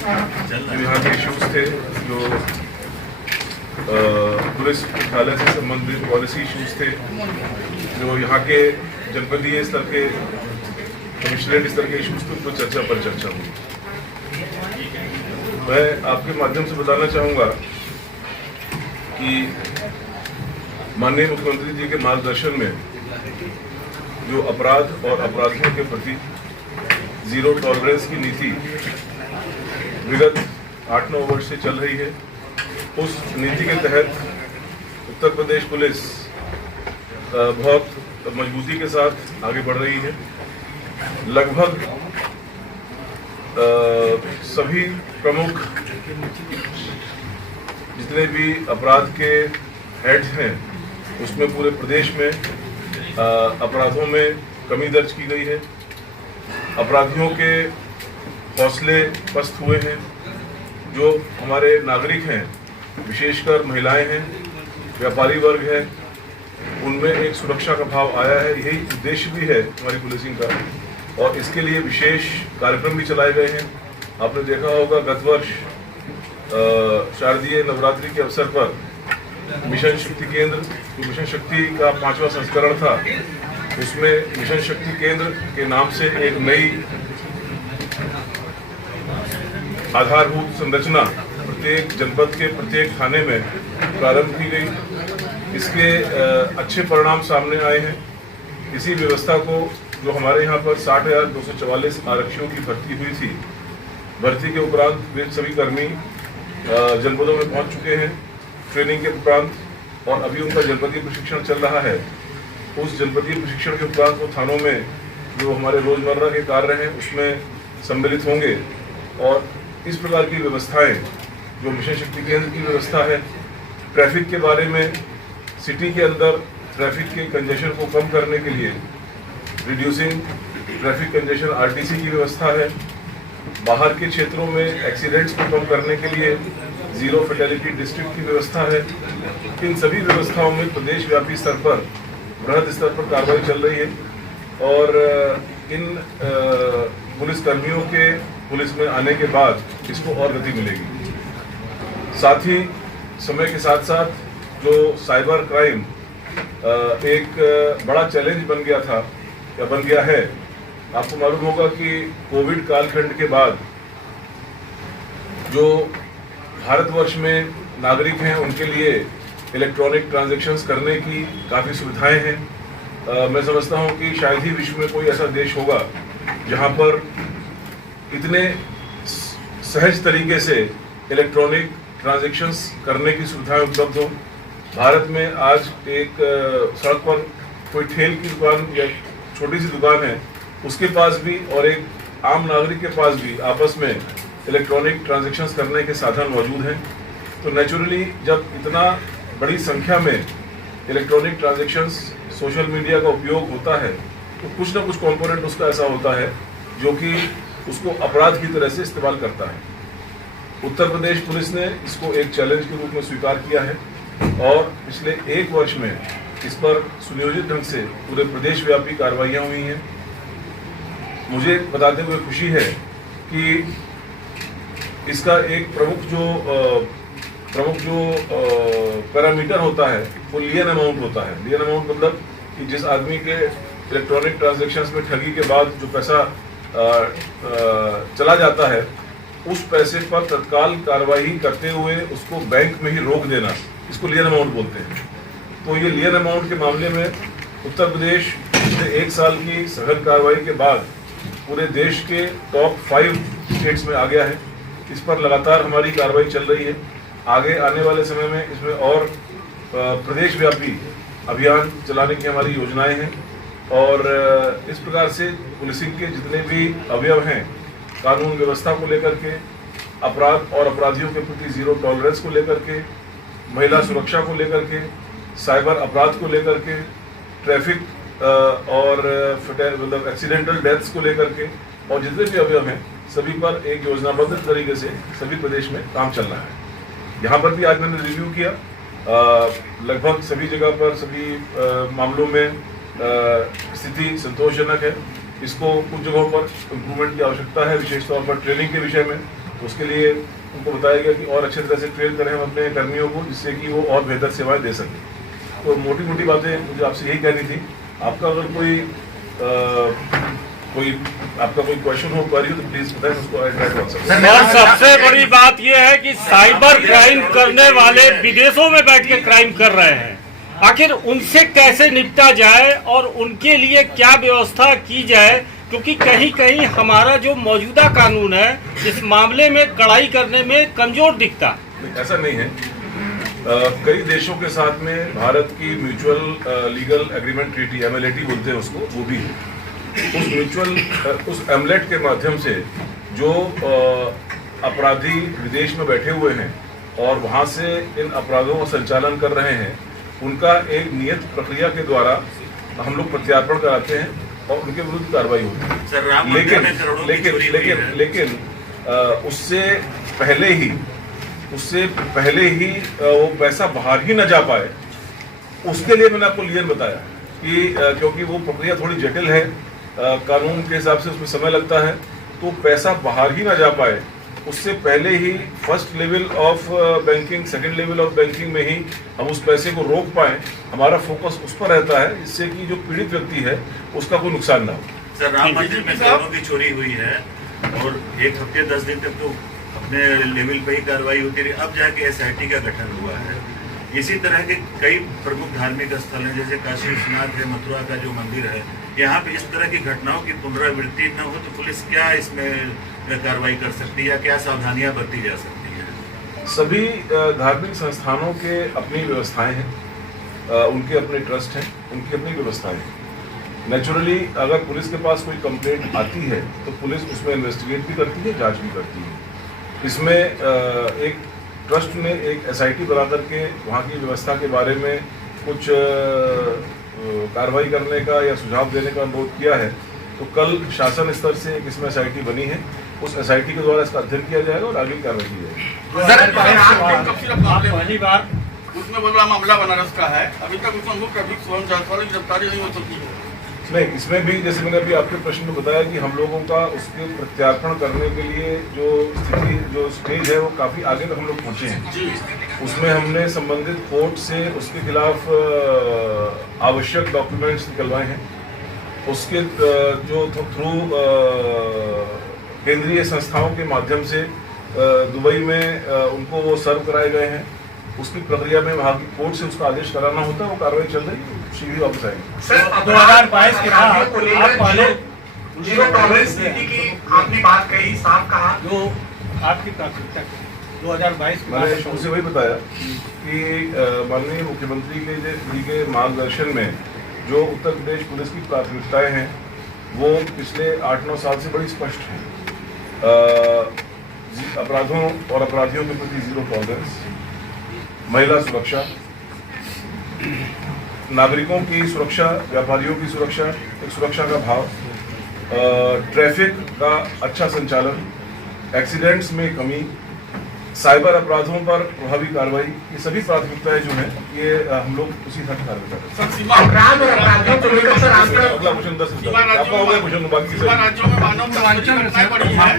जो यहाँ के इश्यूज थे, जो पुलिस मुख्यालय से संबंधित पॉलिसी इश्यूज थे, जो यहाँ के जनपदीय स्तर के कमिश्नरेट स्तर के इश्यूज थे, उनको चर्चा हुई। मैं आपके माध्यम से बताना चाहूँगा कि माननीय मुख्यमंत्री जी के मार्गदर्शन में जो अपराध और अपराधियों के प्रति जीरो टॉलरेंस की नीति विगत 8-9 वर्ष से चल रही है, उस नीति के तहत उत्तर प्रदेश पुलिस बहुत मजबूती के साथ आगे बढ़ रही है। लगभग सभी प्रमुख जितने भी अपराध के हेड्स हैं, उसमें पूरे प्रदेश में अपराधों में कमी दर्ज की गई है। अपराधियों के हौसले पस्त हुए हैं। जो हमारे नागरिक हैं, विशेषकर महिलाएं हैं, व्यापारी वर्ग है, उनमें एक सुरक्षा का भाव आया है। यही उद्देश्य भी है हमारी पुलिसिंग का, और इसके लिए विशेष कार्यक्रम भी चलाए गए हैं। आपने देखा होगा गत वर्ष शारदीय नवरात्रि के अवसर पर मिशन शक्ति केंद्र, जो मिशन शक्ति का 5वां संस्करण था, उसमें मिशन शक्ति केंद्र के नाम से एक नई आधारभूत संरचना प्रत्येक जनपद के प्रत्येक थाने में प्रारंभ की गई। इसके अच्छे परिणाम सामने आए हैं। इसी व्यवस्था को, जो हमारे यहाँ पर 60,244 आरक्षियों की भर्ती हुई थी, भर्ती के उपरांत वे सभी कर्मी जनपदों में पहुँच चुके हैं ट्रेनिंग के उपरांत, और अभी उनका जनपदीय प्रशिक्षण चल रहा है। उस जनपदीय प्रशिक्षण के उपरांत वो थानों में जो हमारे रोजमर्रा के कार्य हैं उसमें सम्मिलित होंगे। और इस प्रकार की व्यवस्थाएं, जो मिशन शक्ति केंद्र की व्यवस्था है, ट्रैफिक के बारे में, सिटी के अंदर ट्रैफिक के कंजेशन को कम करने के लिए रिड्यूसिंग ट्रैफिक कंजेशन आरटीसी की व्यवस्था है। बाहर के क्षेत्रों में एक्सीडेंट्स को कम करने के लिए जीरो फैटेलिटी डिस्ट्रिक्ट की व्यवस्था है। इन सभी व्यवस्थाओं में प्रदेश व्यापी स्तर पर, बृहद स्तर पर कार्रवाई चल रही है, और इन पुलिस कर्मियों के पुलिस में आने के बाद इसको और गति मिलेगी। साथ ही समय के साथ साथ जो साइबर क्राइम एक बड़ा चैलेंज बन गया था या बन गया है, आपको मालूम होगा कि कोविड कालखंड के बाद जो भारतवर्ष में नागरिक हैं, उनके लिए इलेक्ट्रॉनिक ट्रांजैक्शंस करने की काफ़ी सुविधाएं हैं। मैं समझता हूं कि शायद ही विश्व में कोई ऐसा देश होगा जहां पर इतने सहज तरीके से इलेक्ट्रॉनिक ट्रांजैक्शंस करने की सुविधाएं उपलब्ध हो। भारत में आज एक सड़क पर कोई ठेल की दुकान या छोटी सी दुकान है, उसके पास भी और एक आम नागरिक के पास भी आपस में इलेक्ट्रॉनिक ट्रांजैक्शंस करने के साधन मौजूद हैं। तो नेचुरली जब इतना बड़ी संख्या में इलेक्ट्रॉनिक ट्रांजैक्शंस, सोशल मीडिया का उपयोग होता है, तो कुछ ना कुछ कंपोनेंट उसका ऐसा होता है जो कि उसको अपराध की तरह से इस्तेमाल करता है। उत्तर प्रदेश पुलिस ने इसको एक चैलेंज के रूप में स्वीकार किया है, और पिछले 1 वर्ष में इस पर सुनियोजित ढंग से पूरे प्रदेश व्यापी कार्रवाइयाँ हुई हैं। मुझे बताते हुए खुशी है कि इसका एक प्रमुख जो पैरामीटर होता है वो लियन अमाउंट होता है। लियन अमाउंट मतलब कि जिस आदमी के इलेक्ट्रॉनिक ट्रांजैक्शंस में ठगी के बाद जो पैसा चला जाता है, उस पैसे पर तत्काल कार्रवाई करते हुए उसको बैंक में ही रोक देना, इसको लियन अमाउंट बोलते हैं। तो ये लियन अमाउंट के मामले में उत्तर प्रदेश पिछले 1 साल की सघन कार्रवाई के बाद पूरे देश के टॉप 5 स्टेट्स में आ गया है। इस पर लगातार हमारी कार्रवाई चल रही है। आगे आने वाले समय में इसमें और प्रदेश व्यापी अभियान चलाने की हमारी योजनाएं हैं, और इस प्रकार से पुलिसिंग के जितने भी अवयव हैं, कानून व्यवस्था को लेकर के, अपराध और अपराधियों के प्रति जीरो टॉलरेंस को लेकर के, महिला सुरक्षा को लेकर के, साइबर अपराध को लेकर के, ट्रैफिक और मतलब एक्सीडेंटल डेथ्स को लेकर के, और जितने भी अवयव हैं सभी पर एक योजनाबद्ध तरीके से सभी प्रदेश में काम चल रहा है। यहाँ पर भी आज मैंने रिव्यू किया, लगभग सभी जगह पर सभी मामलों में स्थिति संतोषजनक है। इसको कुछ जगहों पर इम्प्रूवमेंट की आवश्यकता है, विशेष तौर पर ट्रेनिंग के विषय में, उसके लिए उनको बताया गया कि और अच्छे तरह से ट्रेन करें हम अपने कर्मियों को, जिससे कि वो और बेहतर सेवाएं दे सकें। तो मोटी मोटी बातें मुझे आपसे यही कहनी थी। आपका अगर आपका कोई क्वेश्चन हो, क्वेरी हो, तो प्लीज बताएं, उसको और सबसे बड़ी बात यह है कि साइबर क्राइम करने वाले विदेशों में बैठ के क्राइम कर रहे हैं, आखिर उनसे कैसे निपटा जाए और उनके लिए क्या व्यवस्था की जाए, क्योंकि कहीं कहीं हमारा जो मौजूदा कानून है इस मामले में कड़ाई करने में कमजोर दिखता। ऐसा नहीं है। कई देशों के साथ में भारत की mutual legal agreement treaty, MLAT बोलते हैं उसको, वो भी है। उस एमलेट के माध्यम से जो अपराधी विदेश में बैठे हुए हैं और वहां से इन अपराधों का संचालन कर रहे हैं, उनका एक नियत प्रक्रिया के द्वारा हम लोग प्रत्यार्पण कराते हैं और उनके विरुद्ध कार्रवाई होती है। लेकिन उससे पहले ही वो पैसा बाहर ही न जा पाए, उसके लिए मैंने आपको क्लियर बताया कि क्योंकि वो प्रक्रिया थोड़ी जटिल है, कानून के हिसाब से उसमें समय लगता है, तो पैसा बाहर ही ना जा पाए उससे पहले ही first level of banking, second level of banking में ही हम उस पैसे को रोक पाएं। हमारा फोकस उस पर रहता है, इससे कि जो पीड़ित व्यक्ति है उसका कोई नुकसान ना हो। सर, राम मंदिर में करोड़ों की चोरी हुई है और 1 हफ्ते 10 दिन तक तो अपने लेवल पे ही कार्रवाई होती रही, अब जाके SIT का गठन हुआ है। इसी तरह के कई प्रमुख धार्मिक स्थल हैं, जैसे काशी विश्वनाथ है, मथुरा का जो मंदिर है, यहाँ पे इस तरह की घटनाओं की पुनरावृत्ति न हो तो पुलिस क्या इसमें कार्रवाई कर सकती है या क्या सावधानियां बरती जा सकती है? सभी धार्मिक संस्थानों के अपनी व्यवस्थाएं हैं, उनके अपने ट्रस्ट हैं, उनकी अपनी व्यवस्थाएं हैं। नेचुरली अगर पुलिस के पास कोई कंप्लेंट आती है तो पुलिस उसमें इन्वेस्टिगेट भी करती है, जांच भी करती है। इसमें एक ट्रस्ट ने एक SIT बना करके वहाँ की व्यवस्था के बारे में कुछ कार्रवाई करने का या सुझाव देने का अनुरोध किया है। तो कल शासन स्तर से एक इसमें SIT बनी है, उस SIT के द्वारा इसका अध्ययन किया जाएगा और आगे कार्रवाई की जाएगी। पहली बार उसमें बड़ा मामला बनारस का है, अभी तक उसमें मुख्य अभियुक्त सोहन जायसवाल की गिरफ्तारी नहीं हो सकी है। नहीं, इसमें भी जैसे मैंने अभी आपके प्रश्न में बताया कि हम लोगों का उसके प्रत्यार्पण करने के लिए जो स्थिति, जो स्टेज है, वो काफ़ी आगे तक हम लोग पहुँचे हैं। उसमें हमने संबंधित कोर्ट से उसके खिलाफ आवश्यक डॉक्यूमेंट्स निकलवाए हैं। उसके जो थ्रू केंद्रीय संस्थाओं के माध्यम से दुबई में उनको वो सर्व कराए गए हैं। उसकी प्रक्रिया में वहाँ की कोर्ट से उसका आदेश कराना होता है, वो कार्रवाई चल रही है, शीघ्र वापस आएगी। सर, 2022 के बाद आप पहले जीरो टॉलरेंस नीति की आपने बात कही, साफ कहा, जो आपकी प्राथमिकता 2022 के मैंने शुरू से वही बताया कि माननीय मुख्यमंत्री के मार्गदर्शन में जो उत्तर प्रदेश पुलिस की प्राथमिकताएं हैं वो पिछले 8-9 साल से बड़ी स्पष्ट हैं। अपराधों और अपराधियों के प्रति जीरो टॉलरेंस, महिला सुरक्षा, नागरिकों की सुरक्षा, व्यापारियों की सुरक्षा, एक सुरक्षा का भाव, ट्रैफिक का अच्छा संचालन, एक्सीडेंट्स में कमी, साइबर अपराधों पर प्रभावी कार्रवाई, ये सभी प्राथमिकताएं जो हैं ये हम लोग उसी तरह कार्रवाई कर रहे हैं। अपराध और अपराधियों को लेकर सर आपका अगला क्वेश्चन 10 आपका हो गया, क्वेश्चन बाकी राज्यों में मानव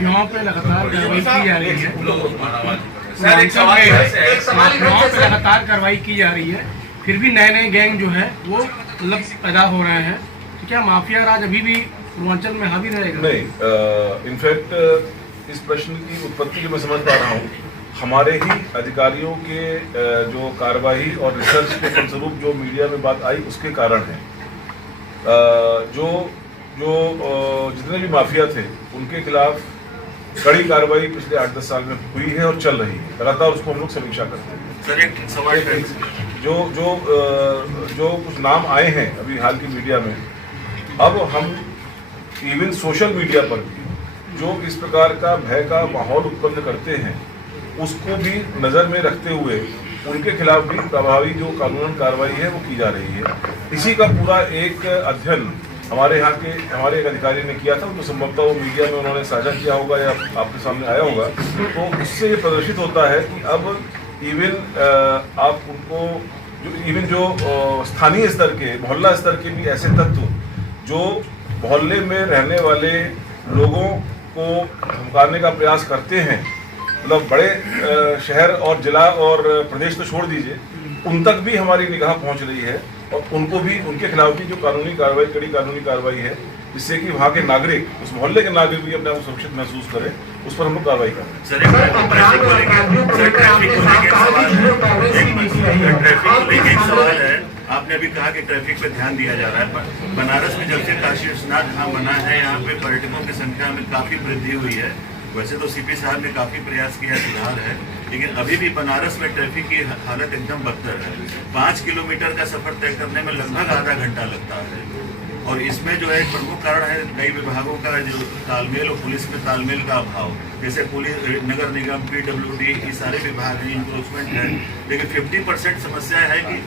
यहाँ पे लगातार कार्रवाई की जा रही है, लगातार कार्रवाई की जा रही है, फिर भी नए नए गैंग जो है वो मतलब पैदा हो रहे हैं, तो क्या माफिया राज अभी भी पूर्वांचल में हावी रहेगा? नहीं, इनफैक्ट इस प्रश्न की उत्पत्ति जो मैं समझ पा रहा हूँ, हमारे ही अधिकारियों के जो कार्रवाई और रिसर्च के फलस्वरूप जो मीडिया में बात आई उसके कारण है। जितने भी माफिया थे उनके खिलाफ कड़ी कार्रवाई पिछले 8-10 साल में हुई है और चल रही है, लगातार उसको हम लोग समीक्षा करते हैं। सर, एक सवाल जो कुछ नाम आए हैं अभी हाल की मीडिया में, अब हम इवन सोशल मीडिया पर भी जो इस प्रकार का भय का माहौल उत्पन्न करते हैं उसको भी नज़र में रखते हुए उनके खिलाफ भी प्रभावी जो कानूनन कार्रवाई है वो की जा रही है। इसी का पूरा एक अध्ययन हमारे एक अधिकारी ने किया था, तो संभवतः वो मीडिया में उन्होंने साझा किया होगा या आपके सामने आया होगा। तो उससे ये प्रदर्शित होता है कि अब इवन आप उनको जो स्थानीय स्तर के, मोहल्ला स्तर के भी ऐसे तत्व जो मोहल्ले में रहने वाले लोगों को धमकाने का प्रयास करते हैं, मतलब बड़े शहर और जिला और प्रदेश तो छोड़ दीजिए, उन तक भी हमारी निगाह पहुंच रही है और उनको भी उनके खिलाफ भी जो कानूनी कार्रवाई, कड़ी कानूनी कार्रवाई है, जिससे कि वहाँ के नागरिक, उस मोहल्ले के नागरिक भी अपने आप को सुरक्षित महसूस करें, उस पर हम लोग कार्रवाई कर रहे हैं। ट्रैफिक एक सवाल है, आपने अभी कहा कि ट्रैफिक पे ध्यान दिया जा रहा है। बनारस में जब से काशी विश्वनाथ धाम बना है, यहाँ पे पर्यटकों की संख्या में काफी वृद्धि हुई है। वैसे तो सीपी साहब ने काफी प्रयास किया, सुधार है, लेकिन अभी भी बनारस में ट्रैफिक की हालत एकदम बदतर है। 5 किलोमीटर का सफर तय करने में लगभग आधा घंटा लगता है और इसमें जो है एक प्रमुख कारण है कई विभागों का जो तालमेल और पुलिस में तालमेल का अभाव। जैसे पुलिस, नगर निगम, PWD, ये सारे विभाग हैं, इंक्रोचमेंट है, लेकिन 50% समस्या है कि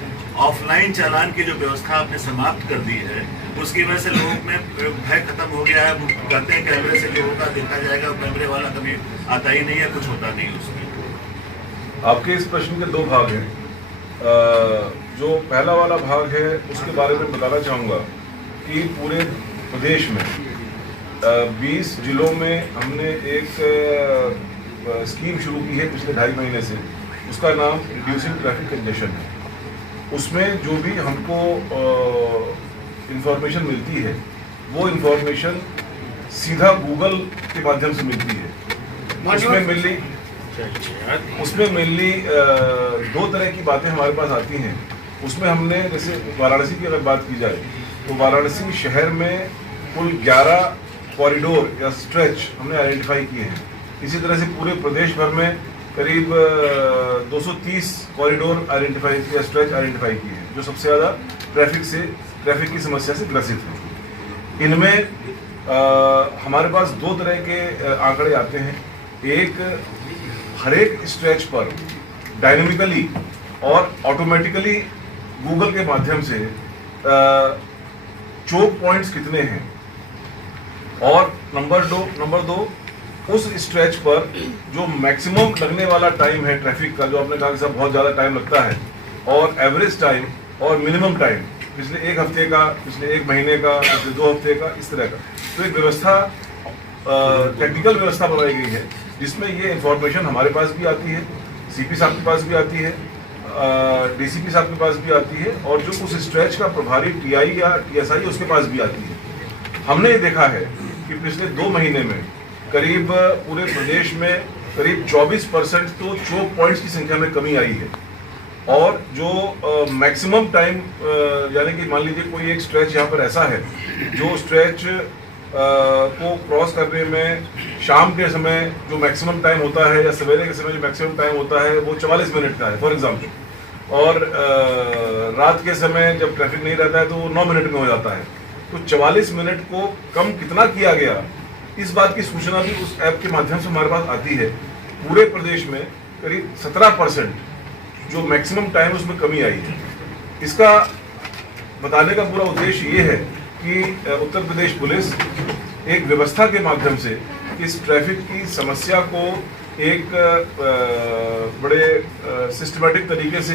ऑफलाइन चालान की जो व्यवस्था आपने समाप्त कर दी है, उसकी वजह से लोगों में भय खत्म हो गया है। वो कहते हैं कैमरे से जो होगा देखा जाएगा, कैमरे वाला कभी आता ही नहीं है, कुछ होता नहीं उसमें। आपके इस प्रश्न के 2 भाग हैं। जो पहला वाला भाग है उसके बारे में बताना चाहूँगा कि पूरे प्रदेश में 20 जिलों में हमने एक स्कीम शुरू की है पिछले 2.5 महीने से। उसका नाम रिड्यूसिंग ट्रैफिक कंजेशन है। उसमें जो भी हमको इंफॉर्मेशन मिलती है, वो इंफॉर्मेशन सीधा गूगल के माध्यम से मिलती है। उसमें मेनली 2 तरह की बातें हमारे पास आती हैं। उसमें हमने, जैसे वाराणसी की अगर बात की जाए, तो वाराणसी शहर में कुल 11 कॉरिडोर या स्ट्रेच हमने आइडेंटिफाई किए हैं। इसी तरह से पूरे प्रदेश भर में करीब 230 कॉरिडोर आइडेंटिफाई या स्ट्रेच आइडेंटिफाई किए हैं, जो सबसे ज़्यादा ट्रैफिक की समस्या से ग्रसित हैं। इनमें हमारे पास 2 तरह के आंकड़े आते हैं। एक, हर एक स्ट्रेच पर डायनेमिकली और ऑटोमेटिकली गूगल के माध्यम से चोक पॉइंट्स कितने हैं, और नंबर 2 उस स्ट्रेच पर जो मैक्सिमम लगने वाला टाइम है ट्रैफिक का, जो आपने कहा कि साहब बहुत ज़्यादा टाइम लगता है, और एवरेज टाइम और मिनिमम टाइम पिछले 1 हफ्ते का, पिछले 1 महीने का, पिछले 2 हफ्ते का, इस तरह का। तो एक व्यवस्था, टेक्निकल व्यवस्था बनाई गई है जिसमें ये इंफॉर्मेशन हमारे पास भी आती है, सीपी साहब के पास भी आती है, डीसीपी साहब के पास भी आती है, और जो उस स्ट्रेच का प्रभारी टीआई या टीएसआई उसके पास भी आती है। हमने ये देखा है कि पिछले 2 महीने में करीब पूरे प्रदेश में करीब 24% तो चोक पॉइंट्स की संख्या में कमी आई है, और जो मैक्सिमम टाइम, यानी कि मान लीजिए कोई एक स्ट्रेच यहाँ पर ऐसा है जो स्ट्रेच को क्रॉस करने में शाम के समय जो मैक्सिमम टाइम होता है या सवेरे के समय जो मैक्सिमम टाइम होता है वो 44 मिनट का है फॉर एग्जांपल, और रात के समय जब ट्रैफिक नहीं रहता है तो वो 9 मिनट में हो जाता है। तो 44 मिनट को कम कितना किया गया, इस बात की सूचना भी उस ऐप के माध्यम से हमारे पास आती है। पूरे प्रदेश में करीब 17% जो मैक्सिमम टाइम उसमें कमी आई है। इसका बताने का पूरा उद्देश्य ये है कि उत्तर प्रदेश पुलिस एक व्यवस्था के माध्यम से इस ट्रैफिक की समस्या को एक बड़े सिस्टमेटिक तरीके से,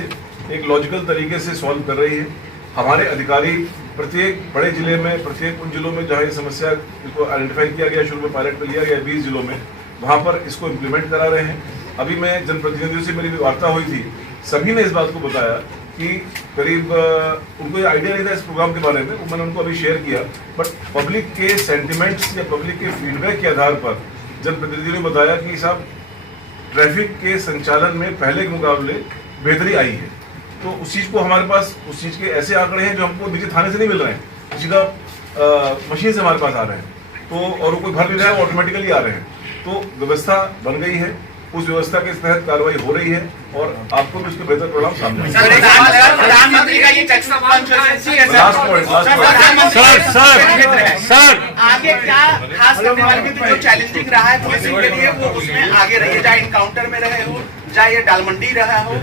एक लॉजिकल तरीके से सॉल्व कर रही है। हमारे अधिकारी प्रत्येक बड़े जिले में, प्रत्येक उन जिलों में जहाँ ये समस्या इसको आइडेंटिफाई किया गया, शुरू में पायलट पर लिया गया 20 जिलों में, वहाँ पर इसको इम्प्लीमेंट करा रहे हैं। अभी मैं जनप्रतिनिधियों से मेरी वार्ता हुई थी, सभी ने इस बात को बताया कि करीब उनको ये आइडिया नहीं था इस प्रोग्राम के बारे में, वो मैंने उनको अभी शेयर किया, बट पब्लिक के सेंटिमेंट्स या पब्लिक के फीडबैक के आधार पर जनप्रतिनिधियों ने बताया कि साहब ट्रैफिक के संचालन में पहले के मुकाबले बेहतरी आई है। तो उस चीज़ को हमारे पास, उस चीज़ के ऐसे आंकड़े हैं जो हमको निजी थाने से नहीं मिल रहे हैं, सीधा मशीन से हमारे पास आ रहे हैं, तो और कोई भर नहीं रहा है, ऑटोमेटिकली आ रहे हैं। तो व्यवस्था बन गई है, उस व्यवस्था के तहत कार्रवाई हो रही है और आपको भी उसके बेहतर परिणाम सामने आएंगे। प्रधानमंत्री का ये टेक्स्ट कॉन्फ्रेंस है सर आगे क्या खास करने वाले, क्योंकि जो चैलेंजिंग रहा है पुलिसिंग के लिए वो उसमें आगे रही है, चाहे इनकाउंटर में रहे हो, चाहे ये डालमंडी रहा हो,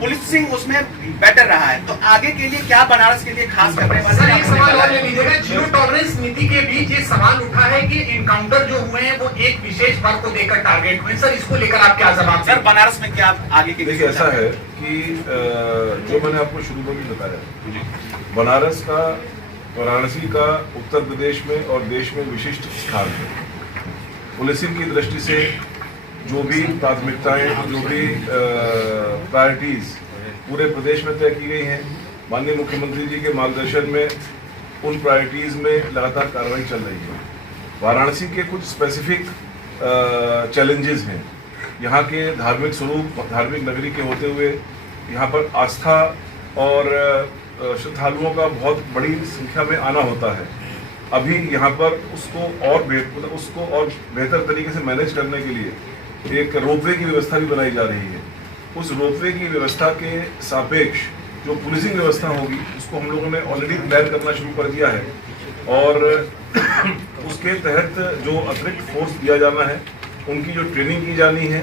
पुलिसिंग उसमें बेटर रहा है। तो आगे के लिए क्या बनारस के लिए खास करने वाले? सर एक सवाल और ले लीजिएगा, जीरो टॉलरेंस नीति के बीच ये सवाल उठा है कि इनकाउंटर जो हुए हैं वो एक विशेष वर्ग को देकर टारगेट हुए। सर इसको लेकर आप क्या जवाब? सर बनारस में क्या आगे के? देखिए ऐसा है कि जो मैंने आपको शुरू में भी बताया, बनारस का, वाराणसी का उत्तर प्रदेश में और देश में विशिष्ट स्थान है। पुलिसिंग की दृष्टि से जो भी प्राथमिकताएं, जो भी प्रायोरिटीज पूरे प्रदेश में तय की गई हैं, माननीय मुख्यमंत्री जी के मार्गदर्शन में उन प्रायोरिटीज में लगातार कार्रवाई चल रही है। वाराणसी के कुछ स्पेसिफिक चैलेंजेस हैं। यहाँ के धार्मिक स्वरूप, धार्मिक नगरी के होते हुए यहाँ पर आस्था और श्रद्धालुओं का बहुत बड़ी संख्या में आना होता है। अभी यहाँ पर उसको और बेहतर तरीके से मैनेज करने के लिए एक रोपवे की व्यवस्था भी बनाई जा रही है। उस रोपवे की व्यवस्था के सापेक्ष जो पुलिसिंग व्यवस्था होगी उसको हम लोगों ने ऑलरेडी प्लान करना शुरू कर दिया है और उसके तहत जो अतिरिक्त फोर्स दिया जाना है, उनकी जो ट्रेनिंग की जानी है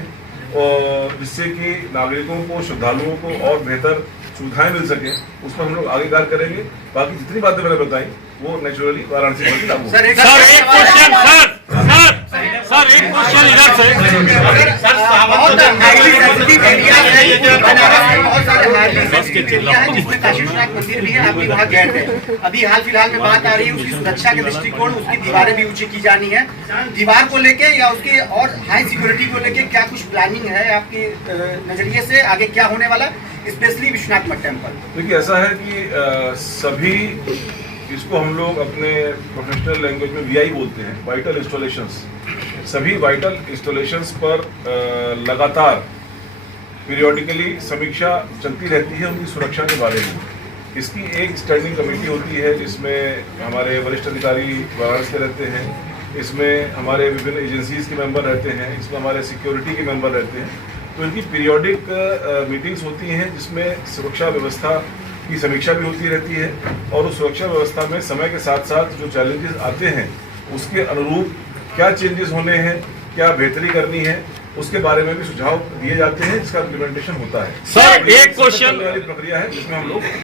और जिससे कि नागरिकों को, श्रद्धालुओं को और बेहतर सुविधाएं मिल सके, उस पर हम लोग आगे कार्य करेंगे। बाकी जितनी बातें मैंने बताई वो नेचुरली वाराणसी में लागू सर एक क्वेश्चन सर एक क्वेश्चन इधर से बहुत हाईली सेंसिटिव एरिया है, बहुत सारे हाईली सेंसिटिव एरिया है जिसमें काशी विश्वनाथ मंदिर भी है, आप भी वहाँ गए थे। अभी हाल फिलहाल में बात आ रही है उसकी सुरक्षा के दृष्टिकोण, उसकी दीवारें भी ऊंची की जानी है। दीवार को लेके या उसकी और हाई सिक्योरिटी को लेके क्या कुछ प्लानिंग है आपके नजरिए से, आगे क्या होने वाला, स्पेशली विश्वनाथ मठ टेम्पल? देखिए, ऐसा है कि सभी, इसको हम लोग अपने प्रोफेशनल लैंग्वेज में वीआई बोलते हैं, वाइटल इंस्टॉलेशंस। सभी वाइटल इंस्टॉलेशंस पर लगातार पीरियोडिकली समीक्षा चलती रहती है उनकी सुरक्षा के बारे में। इसकी एक स्टैंडिंग कमेटी होती है जिसमें हमारे वरिष्ठ अधिकारी वाराणसी से रहते हैं, इसमें हमारे विभिन्न एजेंसीज के मेंबर रहते हैं, इसमें हमारे सिक्योरिटी के मेंबर रहते हैं। तो इनकी पीरियोडिक मीटिंग्स होती हैं जिसमें सुरक्षा व्यवस्था की समीक्षा भी होती रहती है और उस सुरक्षा व्यवस्था में समय के साथ साथ जो चैलेंजेस आते हैं उसके अनुरूप क्या चेंजेस होने हैं, क्या बेहतरी करनी है, उसके बारे में भी सुझाव दिए जाते हैं, जिसका इम्प्लीमेंटेशन होता है। सर एक क्वेश्चन वाली प्रक्रिया है जिसमें हम लोग